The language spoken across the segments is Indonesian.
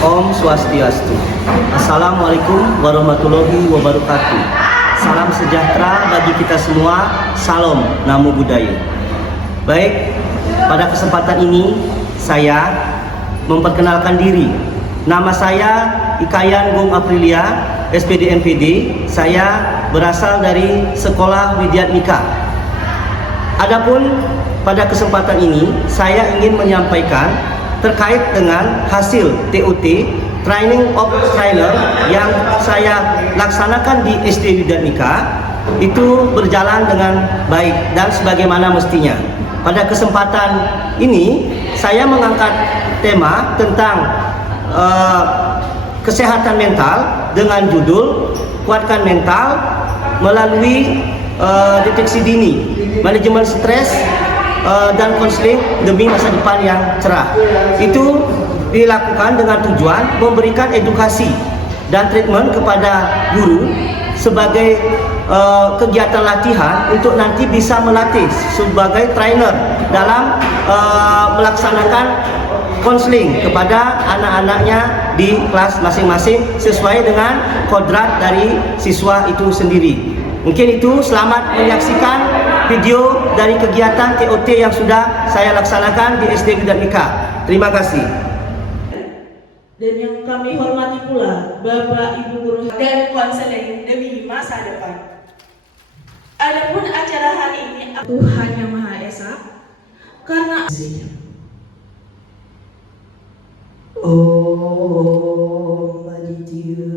Om Swastiastu. Assalamualaikum warahmatullahi wabarakatuh. Salam sejahtera bagi kita semua. Salam Namo Buddhaya. Baik, pada kesempatan ini saya memperkenalkan diri. Nama saya Ikayan Gung Aprilia, SPD NPD. Saya berasal dari Sekolah Widyatmika. Adapun pada kesempatan ini saya ingin menyampaikan terkait dengan hasil TOT Training of Trainer yang saya laksanakan di SD Widyatmika itu berjalan dengan baik dan sebagaimana mestinya. Pada kesempatan ini saya mengangkat tema tentang kesehatan mental dengan judul kuatkan mental melalui deteksi dini, manajemen stres dan konseling demi masa depan yang cerah. Itu dilakukan dengan tujuan memberikan edukasi dan treatment kepada guru sebagai kegiatan latihan untuk nanti bisa melatih sebagai trainer dalam melaksanakan konseling kepada anak-anaknya di kelas masing-masing sesuai dengan kodrat dari siswa itu sendiri. Mungkin itu, selamat menyaksikan video dari kegiatan TOT yang sudah saya laksanakan di SD Widyatmika. Terima kasih. Dan yang kami hormati pula Bapak Ibu Guru dan konseling demi masa depan. Adapun acara hari ini Tuhan Yang Maha Esa karena Om Aditya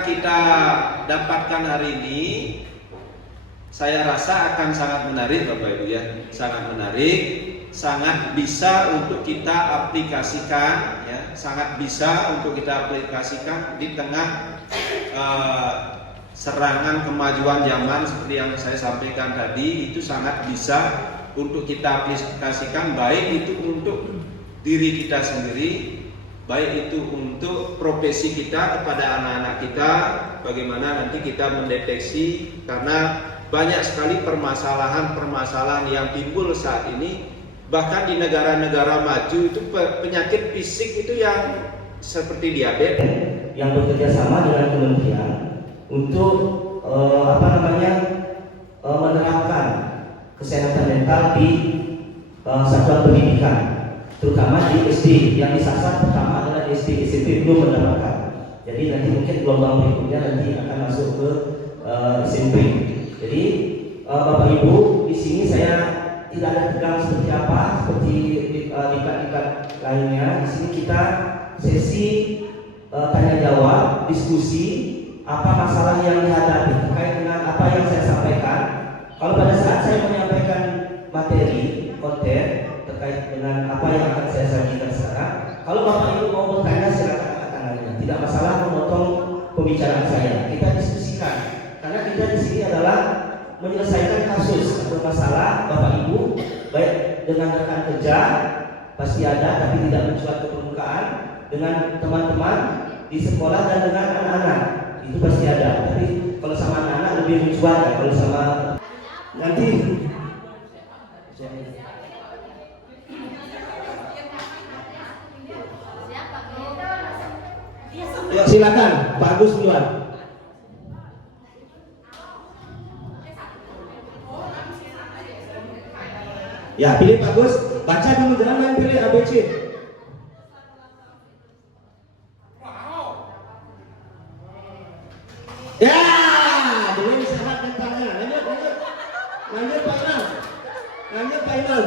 kita dapatkan hari ini, saya rasa akan sangat menarik Bapak Ibu ya, sangat menarik, sangat bisa untuk kita aplikasikan ya, sangat bisa untuk kita aplikasikan di tengah serangan kemajuan zaman seperti yang saya sampaikan tadi. Itu sangat bisa untuk kita aplikasikan, baik itu untuk diri kita sendiri, baik itu untuk profesi kita kepada anak-anak kita, bagaimana nanti kita mendeteksi, karena banyak sekali permasalahan-permasalahan yang timbul saat ini. Bahkan di negara-negara maju itu penyakit fisik itu yang seperti diabetes yang bekerja sama dengan kementerian untuk menerapkan kesehatan mental di satuan pendidikan, terutama di SD. Yang disasar pertama adalah SD, SMP belum mendapatkan. Jadi nanti mungkin gelombang berikutnya nanti akan masuk ke SMP. Jadi Bapak Ibu, di sini saya tidak ada tegang seperti apa, seperti ikat-ikat lainnya. Di sini kita sesi tanya jawab, diskusi apa masalah yang dihadapi terkait dengan apa yang saya sampaikan. Kalau pada saat saya menyampaikan materi, konten terkait dengan apa yang akan saya sajikan sekarang, kalau Bapak Ibu mau bertanya silakan angkat tangannya. Tidak masalah memotong pembicaraan saya. Kita diskusikan karena kita di sini adalah menyelesaikan kasus atau masalah Bapak Ibu, baik dengan rekan kerja pasti ada tapi tidak mencuat ke permukaan, dengan teman-teman di sekolah dan dengan anak-anak itu pasti ada. Tapi kalau sama anak-anak lebih mencuat ya, kalau sama nanti ya, silakan Pak Agus duluan. Ya, pilih Pak Agus, baca dulu, jangan main pilih ABC. Ya, dengan syarat dan tangan. Lanjut Pak Imam. Lanjut Pak Imam.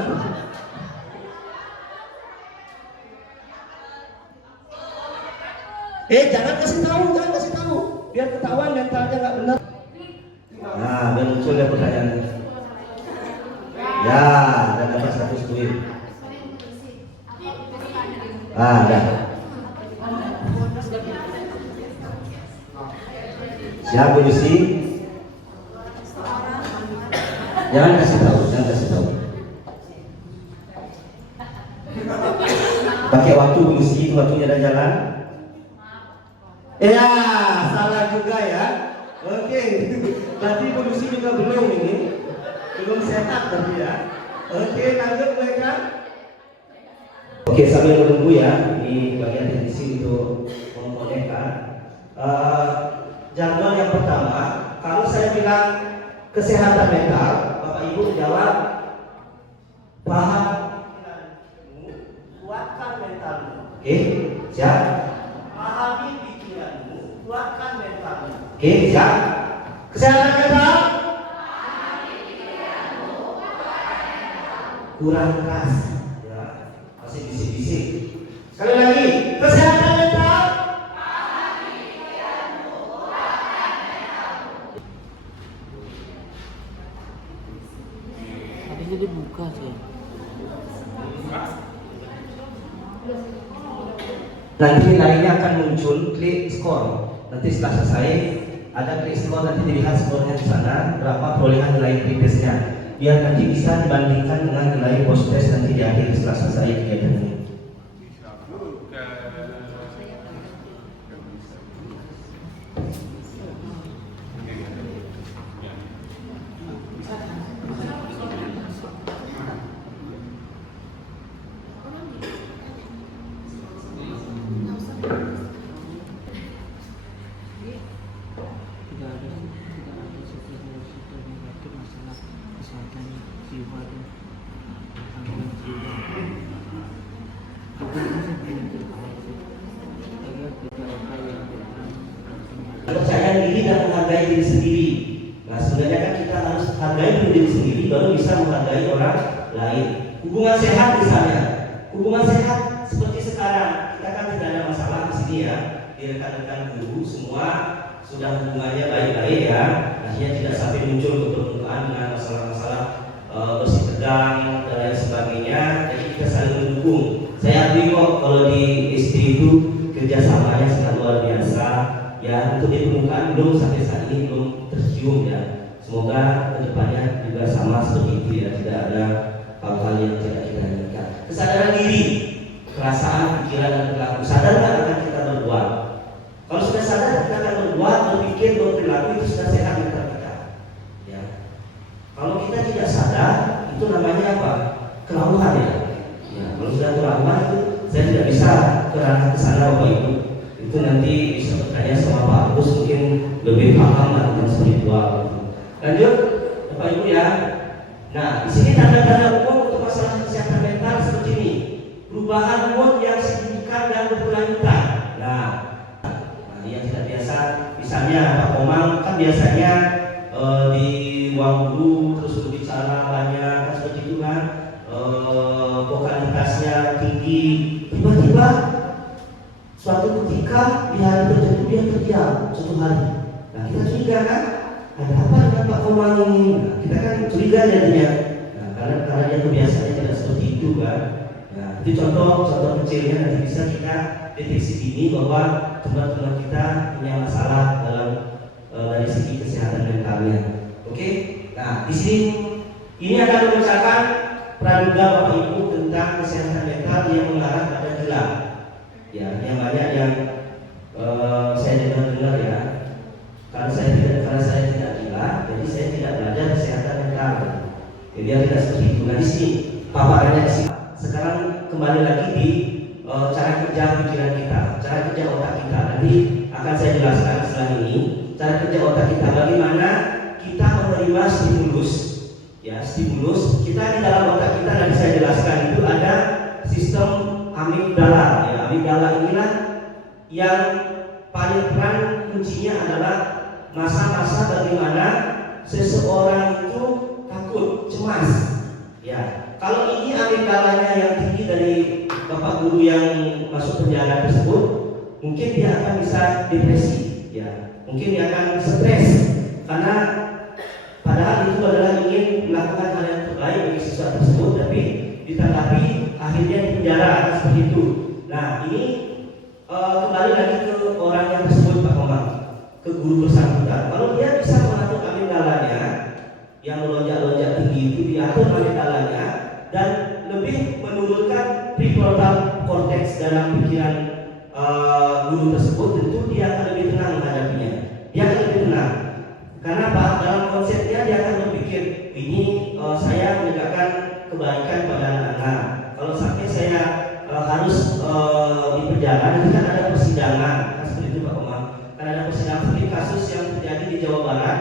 Jangan kasih tahu, biar ketahuan mentalnya nggak benar. Nah, biar muncul ya pertanyaannya. Ya, dan dapat 100 duit. Dah. Siap Bu Lucy? Jangan kasih tahu. Pakai waktu Bu Lucy, itu waktunya ada jalan. Ya, salah juga ya. Oke, berarti Bu Lucy juga belum sehat tapi ya. Oke, lanjut mereka. Oke, sambil menunggu ya, ini bagian teknisi untuk mengkonekkan. Jadwal yang pertama, kalau saya bilang kesehatan mental, Bapak Ibu jawab paham pikiranmu, kuatkan mentalmu. Oke, siap? Pahami pikiranmu, kuatkan mentalmu. Oke, siap? Kesehatan mental? Pahami pikiranmu, kuatkan mentalmu. Kurang keras, ya, masih bisik-bisik. Sekali lagi, kesehatan mental? Jadi buka sih. Nanti nilainya akan muncul, klik skor. Nanti setelah selesai ada klik skor, nanti dilihat skornya di sana berapa perolehan nilai pretestnya. Biar nanti bisa dibandingkan dengan nilai post test nanti di akhir setelah selesai kegiatan ini. Percaya diri dan menghargai diri sendiri. Nah, sebenarnya kan kita harus hargai diri sendiri baru bisa menghargai orang lain. Hubungan sehat misalnya, hubungan sehat seperti sekarang kita kan tidak ada masalah di sini ya. Di rekan-rekan guru semua sudah hubungannya baik-baik ya. Akhirnya tidak sampai muncul bentuk-bentukan dengan masalah-masalah bersih tegang dan lain sebagainya. Jadi kita saling mendukung. Saya akui kok kalau di SD itu kerjasamanya sangat luar biasa. Ya, untuk di permukaan belum sampai saat ini belum tercium ya. Semoga kedepannya juga sama seperti itu ya, tidak ada hal-hal yang tidak kita inginkan. Kesadaran diri, perasaan, pikiran dan perilaku. Sadar nggak akan kita berbuat? Kalau sudah sadar kita akan berbuat, berpikir, berperilaku, itu sudah sehat mental kita. Ya. Kalau kita tidak sadar, itu namanya apa? Kelauhan ya. Ya, kalau sudah kelauhan itu saya tidak bisa ke ranah kesana Bapak Ibu. Itu nanti bisa bertanya sama Pak Agus, mungkin lebih paham lah tentang spiritual. Lanjut, Bapak Ibu ya. Nah, di sini tanda-tanda umum untuk masalah kesehatan mental seperti ini: perubahan mood yang signifikan dan berkelanjutan. Nah, yang tidak biasa, misalnya Pak Komang kan biasanya di ruang guru terus berbicara banyak, kan seperti itu kan, vokalitasnya tinggi, tiba-tiba suatu ketika di hari tertentu dia terdiam suatu hari. Nah, kita curiga kan, ada apa dengan Pak Komang ini? Nah, kita kan curiga jadinya. Nah, karena dia kebiasaannya tidak seperti itu kan. Nah, itu contoh kecilnya, nanti bisa kita deteksi dini bahwa teman-teman kita punya masalah dalam dari segi kesehatan mentalnya. Oke? Nah, di sini ini akan memecahkan praduga Bapak Ibu tentang kesehatan mental yang mengarah pada gila. Ya, yang banyak yang saya dengar ya. Karena saya tidak gila, jadi saya tidak belajar kesehatan mental. Jadi dia tidak seperti itu. Nah, di sini paparannya di sini. Sekarang kembali lagi di cara kerja pikiran kita, cara kerja otak kita. Nanti akan saya jelaskan setelah ini cara kerja otak kita, bagaimana kita menerima stimulus. Ya, stimulus kita di dalam otak kita nanti saya jelaskan itu ada sistem amigdala. Ya, amigdala inilah yang paling peran kuncinya adalah masa-masa bagaimana seseorang itu takut, cemas. Ya, kalau ini amigdalanya yang tinggi dari Bapak Guru yang masuk penjara tersebut, mungkin dia akan bisa depresi, ya, mungkin dia akan stres karena padahal itu adalah ingin melakukan hal yang terbaik bagi siswa tersebut, tapi ditanggapi akhirnya di penjara atas seperti itu. Nah, ini kembali lagi ke orang yang tersebut, Pak Komang, ke guru bersangkutan. Kalau dia bisa mengatur amigdalanya yang melonjak-lonjak tinggi itu, diatur amigdalanya dan lebih menurunkan prefrontal cortex dalam pikiran guru tersebut, tentu dia akan lebih tenang menghadapinya. Dia akan lebih tenang. Karena Pak, dalam konsepnya dia akan berpikir, ini saya menegakkan kebaikan pada anak-anak. Kalau sampai saya harus di penjara, itu kan ada persidangan, kan seperti itu Pak Komang. Kan ada persidangan seperti kasus yang terjadi di Jawa Barat.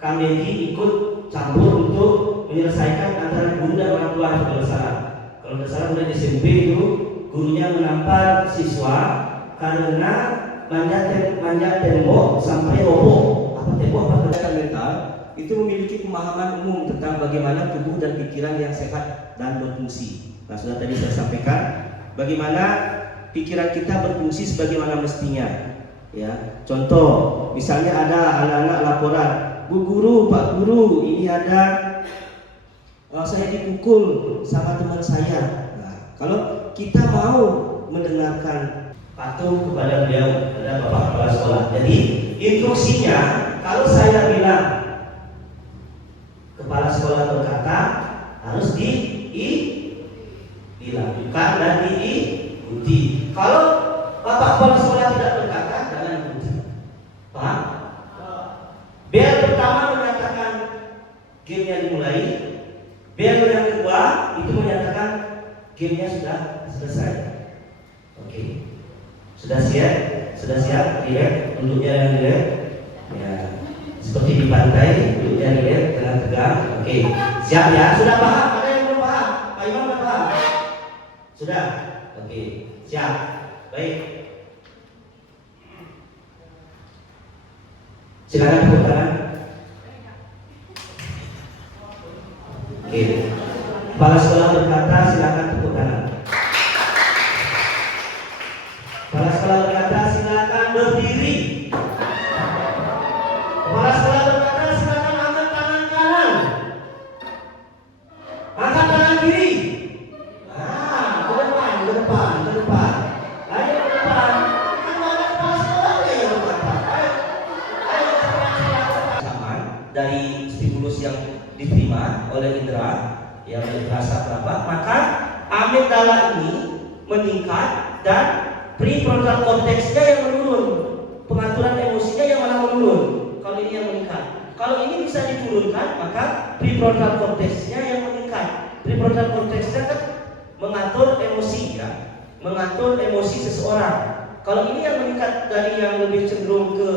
KMDI ikut campur untuk menyelesaikan antara guru dan orang tua yang bersalah. Kalau bersalah mulai di SMP itu gurunya menampar siswa karena manjat tembok sampai roboh. Apa tembok? Apa kesehatan mental itu memiliki pemahaman umum tentang bagaimana tubuh dan pikiran yang sehat dan berfungsi. Nah, sudah tadi saya sampaikan bagaimana pikiran kita berfungsi sebagaimana mestinya. Ya, contoh, misalnya ada anak-anak laporan, Bu Guru, Pak Guru, ini ada saya dipukul sama teman saya. Nah, kalau kita mau mendengarkan, patuh kepada beliau, ada Bapak Kepala Sekolah. Jadi instruksinya, kalau saya bilang Kepala Sekolah berkata harus dilakukan dan diikuti. Kalau Bapak Kepala Sekolah tidak berkata, jangan ikuti. Paham? Bel pertama menyatakan gamenya dimulai. Bel yang kedua itu menyatakan gamenya sudah selesai. Oke. Sudah siap? Sudah siap? Rileks, duduknya yang rileks. Ya. Seperti di pantai, duduknya rileks, jangan tegang. Oke. Siap ya? Sudah paham? Ada yang belum paham? Pak Imam sudah paham? Sudah? Oke. Siap. Baik. Silakan tepuk tangan. Oke. Kepala sekolah berkata silakan tepuk tangan. Kepala sekolah berkata silakan berdiri. Kepala sekolah berkata silakan angkat tangan kanan. Angkat tangan kiri. Ke depan, ke depan, ke depan. Ayo ke depan. Kan ada kepala sekolahnya yang berkata. Ayo. Dari stimulus yang diterima oleh indera yang terasa berapa, maka amigdala ini meningkat dan prefrontal cortexnya yang menurun, pengaturan emosinya yang malah menurun. Kalau ini yang meningkat, kalau ini bisa diturunkan, maka prefrontal cortexnya yang meningkat. Prefrontal cortexnya kan mengatur emosi, ya, mengatur emosi seseorang. Kalau ini yang meningkat dari yang lebih cenderung ke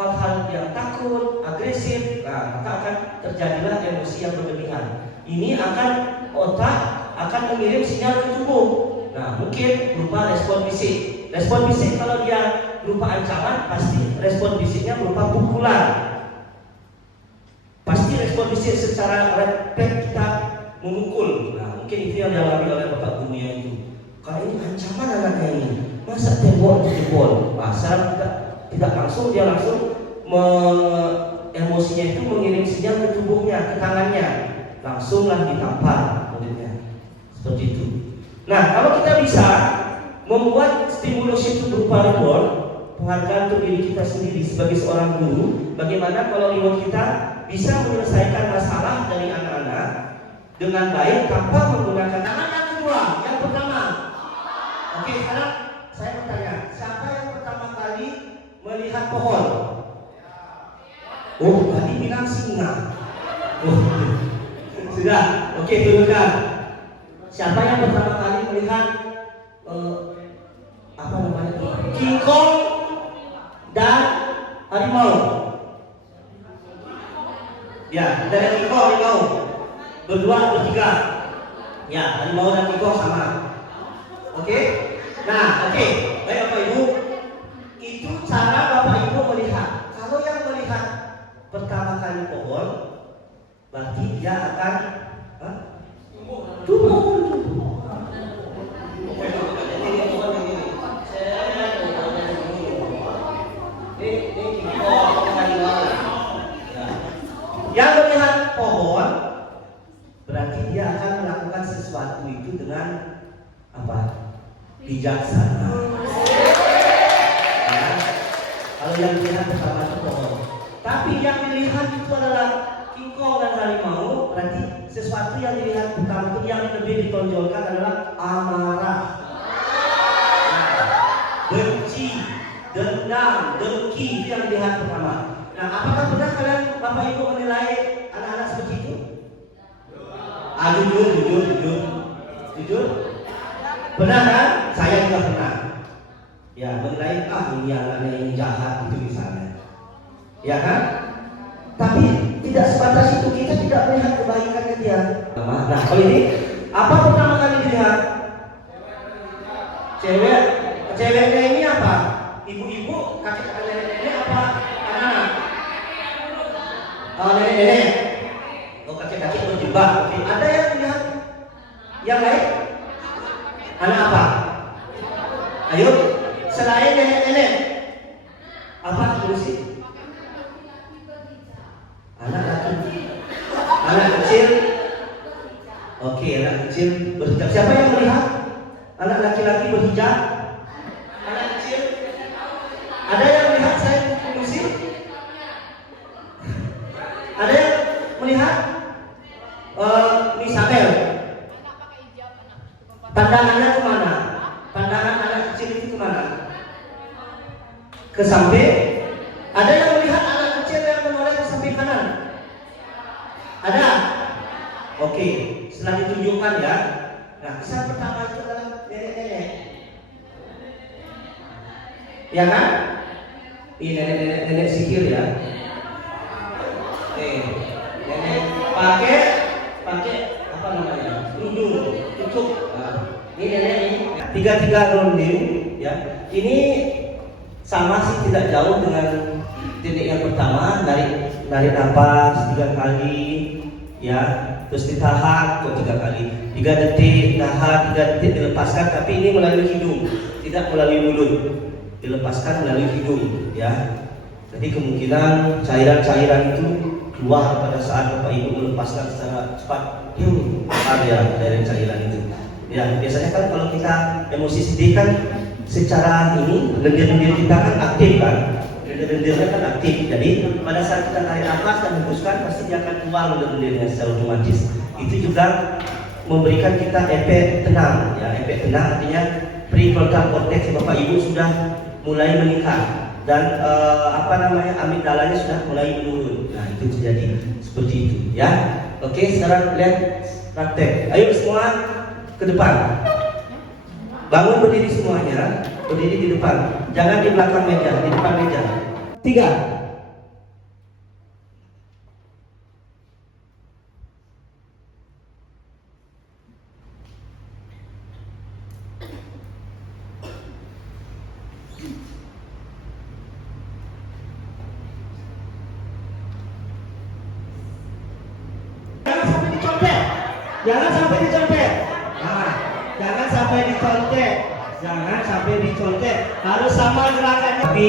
hal-hal yang takut, agresif, nah, maka akan terjadilah emosi yang berlebihan. Ini akan otak akan mengirim sinyal ke tubuh. Nah, mungkin berupa respon fisik. Respon fisik kalau dia berupa ancaman, pasti respon fisiknya berupa pukulan. Pasti respon fisik secara refleks kita memukul. Nah, mungkin itu yang dialami oleh bapak gurunya itu. Kalau ini ancaman anaknya ini, masa tembok dijebol? Pasal tidak langsung, dia langsung emosinya itu mengirim sinyal ke tubuhnya, ke tangannya, langsunglah ditampar muridnya, seperti itu. Nah, kalau kita bisa membuat stimulus itu berupa reward, penghargaan untuk diri kita sendiri sebagai seorang guru, bagaimana kalau reward kita bisa menyelesaikan masalah dari anak-anak dengan baik tanpa menggunakan tangan. Yang kedua, yang pertama. Oke, sekarang saya bertanya, siapa yang pertama kali melihat pohon? Oh, tadi bilang singa. Oh, sudah. Oke, turunkan. Siapa yang pertama kali melihat apa namanya itu? King Kong dan harimau? Ya, dari King Kong, harimau. Berdua, bertiga. Ya, harimau dan King Kong sama. Oke? Nah, oke. Baik Bapak Ibu. Itu cara Bapak Ibu melihat. Kalau yang melihat pertama kali pohon, berarti dia akan tumbuh. Yang melihat pohon berarti dia akan melakukan sesuatu itu dengan apa? Bijaksana. Ya. Kalau yang dilihat pertama itu pohon. Tapi yang dilihat itu adalah kingkong dan harimau, berarti sesuatu yang dilihat pertama itu yang lebih ditonjolkan adalah amarah, benci, dendam, dengki, itu yang dilihat pertama. Nah, apakah pernah kalian Bapak Ibu menilai anak-anak seperti itu? Jujur. Pernah kan? Saya juga pernah. Ya, menilai ini anaknya ini jahat itu misalnya. Ya kan? Tapi tidak sebatas itu, kita tidak melihat kebaikannya dia. Nah, kalau ini apa pertama kali dilihat? Ceweknya ini apa? Ibu-ibu, kakek nenek apa? Anak. Oh, nenek. Oh, kakek berjubah. Oke, ada yang melihat yang lain? Anak apa? Ayo, selain nenek-nenek, apa solusi? Anak kecil. Oke, anak kecil berhijab. Siapa yang melihat anak laki-laki berhijab? Anak kecil. Ada yang melihat saya musik? Ada yang melihat Isabel? Pandangannya kemana? Pandangan anak kecil itu kemana? Ke samping. Ada yang melihat anak kecil yang menoleh ke samping kanan? Ada? Oke, setelah ditunjukkan ya. Nah, kesan pertama itu adalah nenek-nenek. Ya kan? Ini nenek sihir ya. Nenek pakai apa namanya? Tutup. Nah, ini nenek ini. Tiga rondil ya. Ini sama sih, tidak jauh dengan teknik yang pertama, narik nafas 3 kali ya, terus ditahan 3 kali, 3 detik tahan, 3 detik dilepaskan, tapi ini melalui hidung, tidak melalui mulut, dilepaskan melalui hidung ya. Jadi kemungkinan cairan-cairan itu keluar pada saat Bapak Ibu melepaskan secara cepat, ada dari cairan itu ya. Biasanya kan kalau kita emosi sedih kan secara ini lendir-lendir kita kan aktif kan, lendir-lendirnya kan aktif. Jadi pada saat kita tarik nafas dan hembuskan, pasti dia akan keluar lendir-lendirnya secara otomatis. Itu juga memberikan kita efek tenang ya. Efek tenang artinya prefrontal cortex Bapak Ibu sudah mulai meningkat dan amigdalanya sudah mulai menurun. Nah, itu terjadi seperti itu ya. Oke, sekarang lihat praktek. Ayo semua ke depan. Bangun berdiri semuanya, berdiri di depan. Jangan di belakang meja, di depan meja. 3. Jangan sampai dicontek. Nah, jangan sampai dicontek. Harus sama gerakannya. Tapi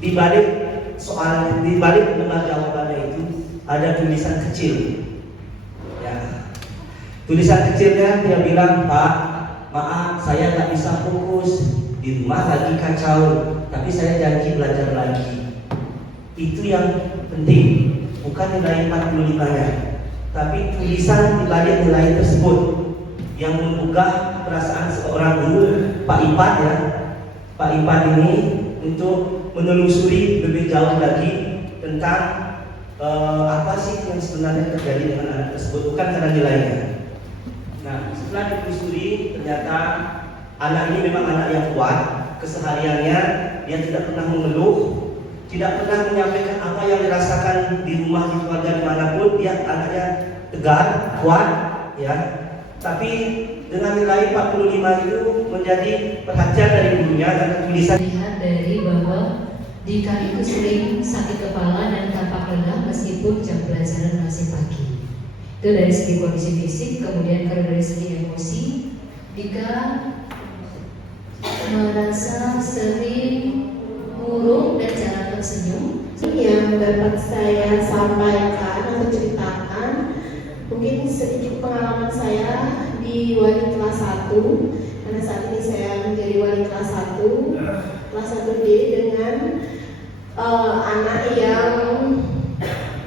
di balik lembar jawabannya itu ada tulisan kecil. Ya. Tulisan kecilnya dia bilang, "Pak, maaf saya nggak bisa fokus di rumah lagi kacau, tapi saya janji belajar lagi." Itu yang penting, bukan nilai 45-nya. Tapi tulisan di balik nilai tersebut yang menggugah perasaan seorang guru, Pak Ipan ya. Pak Ipan ini untuk menelusuri lebih jauh lagi tentang apa sih yang sebenarnya terjadi dengan anak tersebut, bukan karena nilainya. Nah, setelah ditelusuri ternyata anak ini memang anak yang kuat. Kesehariannya dia tidak pernah mengeluh, tidak pernah menyampaikan apa yang dirasakan di rumah, di keluarga, dimanapun. Dia anaknya tegar, kuat ya. Tapi dengan nilai 45 itu menjadi perhatian dari gurunya karena tulisan. Lihat dari bahwa Dika itu sering sakit kepala dan tampak lelah meskipun jam pelajaran masih pagi. Itu dari segi kondisi fisik. Kemudian kalau dari segi emosi, Dika merasa sering murung dan jarang tersenyum. Yang dapat saya sampaikan atau ceritakan mungkin sedikit pengalaman saya di wali kelas 1. Karena saat ini saya menjadi wali kelas 1D dengan anak yang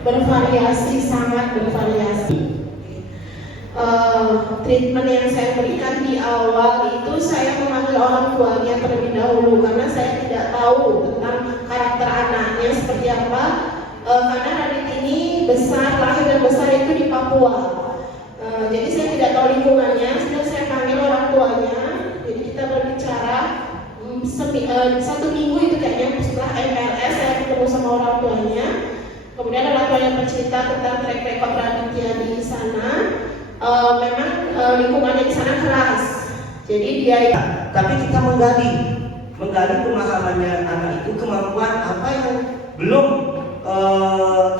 bervariasi, sangat bervariasi. Treatment yang saya berikan di awal itu saya memanggil orang tuanya terlebih dahulu karena saya tidak tahu tentang karakter anaknya seperti apa. Karena Radit ini lahir dan besar itu di Papua. Jadi saya tidak tahu lingkungannya. Sudah saya panggil orang tuanya. Jadi kita berbicara 1 minggu itu kayaknya setelah MLS saya ketemu sama orang tuanya. Kemudian orang tuanya bercerita tentang track record Raditya di sana. Memang lingkungannya di sana keras. Jadi dia tapi kita menggali pemahamannya anak itu, kemampuan apa yang belum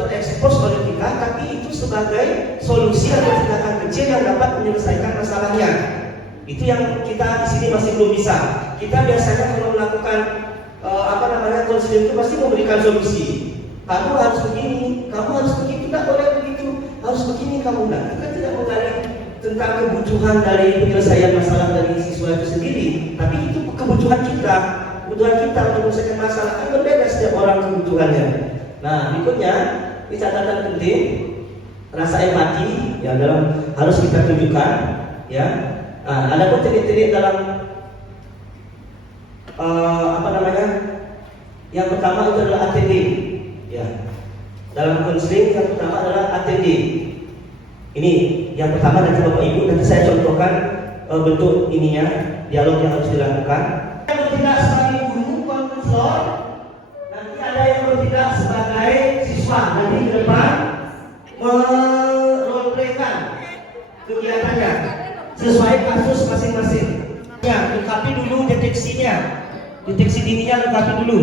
terekspos oleh kita, tapi itu sebagai solusi atau tindakan kecil yang dapat menyelesaikan masalahnya. Itu yang kita di sini masih belum bisa. Kita biasanya kalau melakukan konseling itu pasti memberikan solusi. Kamu harus begini, kamu harus begitu, tidak boleh begitu, harus begini kamu. Nah, kita tidak menggali tentang kebutuhan dari penyelesaian masalah dari siswa itu sendiri, tapi itu kebutuhan kita untuk menyelesaikan masalah kan berbeda setiap orang kebutuhannya. Nah, berikutnya ini catatan penting, rasa empati ya harus kita tunjukkan ya. Ada pun titik-titik dalam yang pertama itu adalah ATD ya. Dalam konseling yang pertama adalah ATD. Ini yang pertama nanti Bapak Ibu, nanti saya contohkan bentuk ininya, dialog yang harus dilakukan. Yang bertindak sebagai guru konselor, nanti ada yang bertindak sebagai siswa, nanti ke depan meroleplaykan kegiatannya sesuai kasus masing-masing. Ya, lengkapi dulu deteksinya, deteksi dininya lengkapi dulu.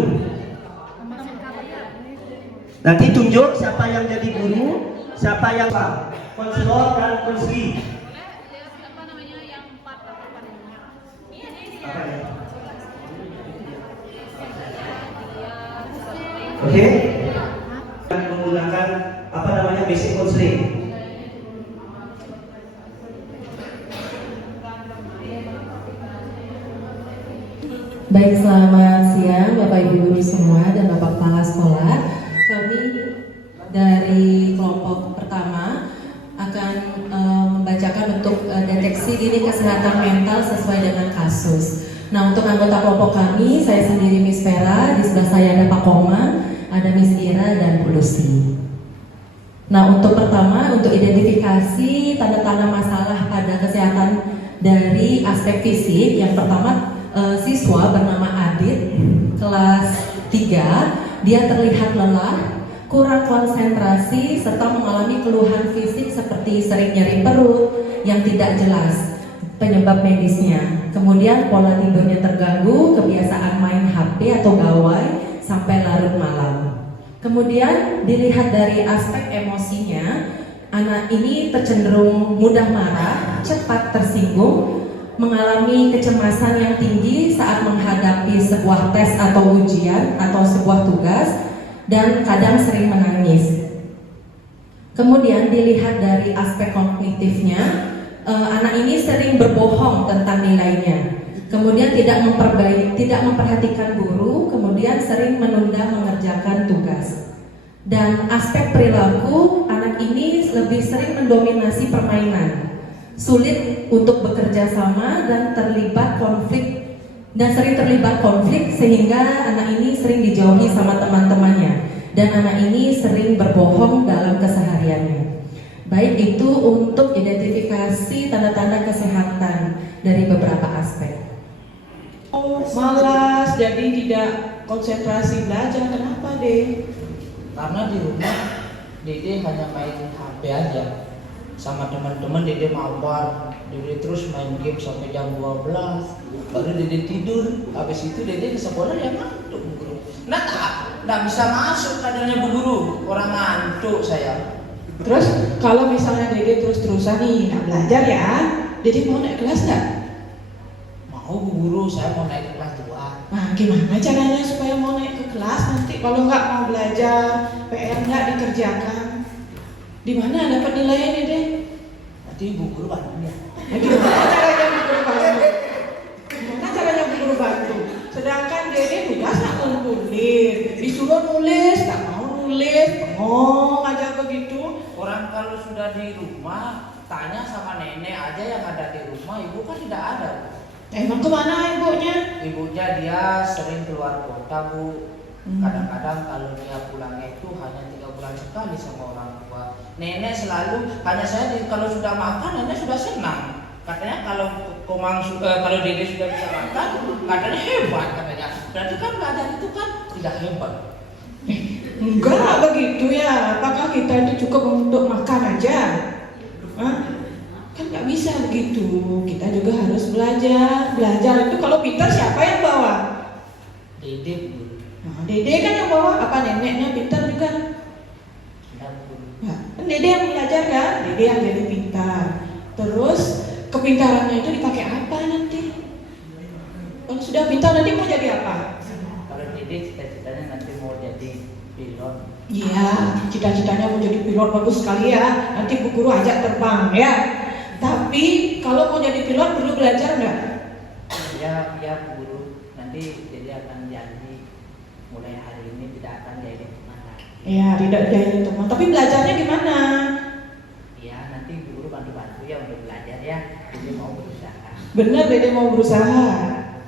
Nanti tunjuk siapa yang jadi guru, siapa yang konselor dan konseli. Oke? Menggunakan basic counseling. Baik, selamat siang Bapak Ibu Guru semua dan Bapak Kepala Sekolah. Kami dari kelompok pertama akan membacakan bentuk deteksi dini kesehatan mental sesuai dengan kasus. Nah, untuk anggota kelompok kami, saya sendiri Miss Vera, di sebelah saya ada Pak Koma, ada Miss Ira dan Bu Lucy. Nah, untuk pertama, untuk identifikasi tanda-tanda masalah pada kesehatan dari aspek fisik, yang pertama siswa bernama Adit, kelas 3, dia terlihat lelah, kurang konsentrasi, serta mengalami keluhan fisik seperti sering nyeri perut yang tidak jelas penyebab medisnya. Kemudian pola tidurnya terganggu, kebiasaan main HP atau gawai sampai larut malam. Kemudian dilihat dari aspek emosinya, anak ini tercenderung mudah marah, cepat tersinggung, mengalami kecemasan yang tinggi saat menghadapi sebuah tes atau ujian atau sebuah tugas, dan kadang sering menangis. Kemudian dilihat dari aspek kognitifnya, anak ini sering berbohong tentang nilainya, kemudian tidak memperhatikan guru, kemudian sering menunda mengerjakan tugas. Dan aspek perilaku, anak ini lebih sering mendominasi permainan, sulit untuk bekerja sama dan sering terlibat konflik sehingga anak ini sering dijauhi sama teman-temannya, dan anak ini sering berbohong dalam kesehariannya. Baik, itu untuk identifikasi tanda-tanda kesehatan dari beberapa aspek. Malas, jadi tidak konsentrasi belajar. Kenapa, Dek? Karena di rumah Dede hanya main HP aja sama teman-teman. Dede mabar, Dede terus main game sampai jam 12, baru Dede tidur. Habis itu Dede ke sekolah ya ngantuk, Bu Guru. Nggak bisa masuk kadarnya Bu Guru, orang ngantuk saya. Terus kalau misalnya Dede terus-terusan nih nggak belajar ya, Dede mau naik kelas nggak? Mau Bu Guru, saya mau naik kelas 2. Nah, gimana caranya supaya mau naik ke kelas nanti kalau nggak mau belajar, PR kerjakan. Di mana dapat nilainya Dede? Nanti ibu guru bantu ya. Gimana caranya Bu Guru bantu? Gimana caranya Bu Guru bantu? Sedangkan Dede tugas tak ngumpulin, disuruh nulis, tak mau nulis, bengong aja begitu. Orang kalau sudah di rumah tanya sama nenek aja yang ada di rumah, ibu kan tidak ada. Emang kemana ibunya? Ibunya dia sering keluar kota Bu. Kadang-kadang kalau dia pulangnya itu hanya 3 bulan sekali sama orang tua. Nenek selalu hanya kalau sudah makan nenek sudah senang. Katanya kalau kalau Dede sudah bisa makan, katanya hebat katanya. Berarti kan belajar itu kan tidak hebat. Enggak begitu ya. Apakah kita itu cukup untuk makan aja? Hah? Kan nggak bisa begitu. Kita juga harus belajar. Belajar itu kalau pintar siapa yang bawa? Dede Bu. Nah, Dede kan yang bawa. Apa neneknya pintar juga? Tidak Bu. Nah, kan Dede yang belajar kan? Dede yang jadi pintar. Terus kepintarannya itu dipakai apa nanti? Kalau sudah pintar nanti mau jadi apa? Kalau Dede cita-citanya nanti mau jadi pilot. Iya, cita-citanya mau jadi pilot, bagus sekali ya. Nanti Bu Guru ajak terbang ya. Tapi kalau mau jadi pilot perlu belajar nggak? Ya, Bu Guru. Nanti Dede akan janji mulai hari ini tidak akan jadi teman lagi. Iya, tidak jadi teman. Tapi belajarnya gimana? Ya, nanti Bu Guru bantu-bantu ya untuk belajar ya. Dede mau berusaha. Bener Dede mau berusaha.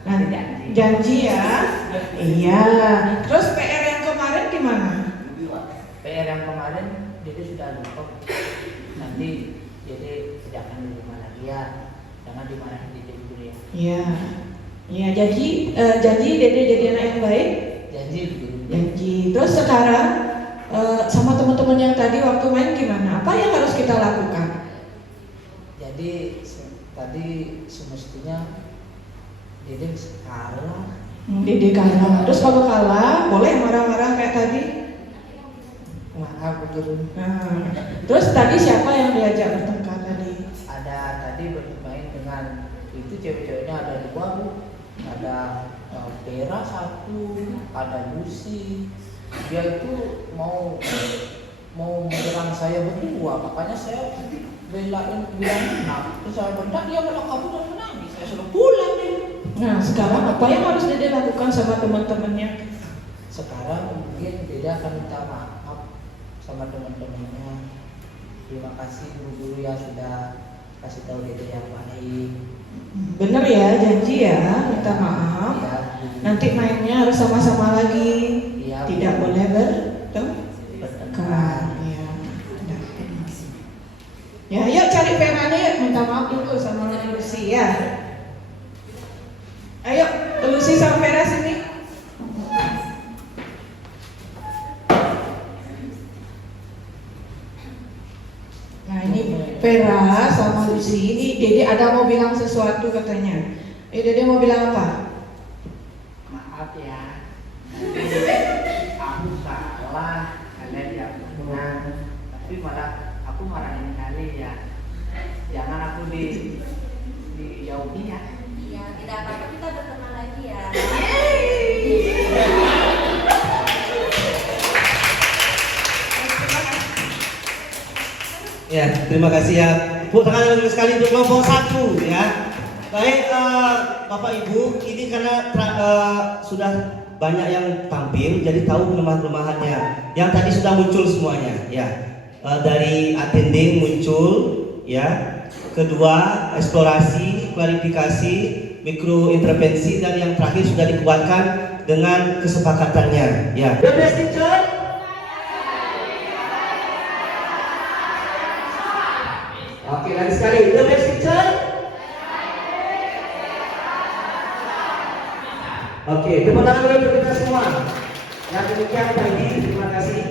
Nah, janji ya. Iya. Terus PR yang kemarin gimana? PR yang kemarin Dede sudah lupa. Nanti Dede kerjakan di rumah lagi ya. Jangan dimarahin Dede dulu ya. Iya. Iya, janji Dede jadi anak yang baik. Janji Bu Guru. Janji. Terus sekarang sama teman-teman yang tadi waktu main gimana? Apa yang harus kita lakukan? Jadi tadi semestinya Dede kalah. Dede kalah. Terus kalau kalah boleh marah-marah kayak tadi? Maaf Bu Guru. Nah, terus tadi siapa yang diajak bertengkar tadi? Ada tadi bermain dengan itu cewek-ceweknya ada 2 Bu. Ada Vera 1, ada Lucy. Dia itu mau menyerang saya berdua, makanya saya bilang enak. Terus saya bentak dia malah kabur dan menangis. Saya suruh pulang deh. Nah, sekarang apa yang harus Dede lakukan sama teman-temannya? Sekarang mungkin Dede akan minta maaf sama teman-temannya. Terima kasih Bu Guru ya sudah kasih tahu Dede yang baik. Bener ya, janji ya, minta maaf. Ya, Nanti mainnya harus sama-sama lagi. ya, Tidak boleh bertengkar. Ya, ya, yuk cari penanya yuk, minta maaf dulu sama Lucy ya. Ayo, Lucy sama Vera sini. Nah ini Vera sama Lucy. Ini Dede ada mau bilang sesuatu katanya. Dede mau bilang apa? maaf ya. Aku salah, kalian tidak benar. Tapi malah aku marahin kali ya. Jangan aku dijauhi ya. Iya, tidak apa-apa, kita berteman lagi ya. Ya, terima kasih ya. Tepuk tangan dulu sekali untuk kelompok 1 ya. Baik, Bapak Ibu, ini karena sudah banyak yang tampil, jadi tahu kelemahan-kelemahannya. Yang tadi sudah muncul semuanya, ya. Dari attending muncul, ya. Kedua, eksplorasi, klarifikasi, mikro intervensi, dan yang terakhir sudah dikuatkan dengan kesepakatannya, ya. The best teacher. Oke, lagi sekali. The best teacher. Oke, tepuk tangan dulu untuk kita semua. Yang demikian tadi, terima kasih.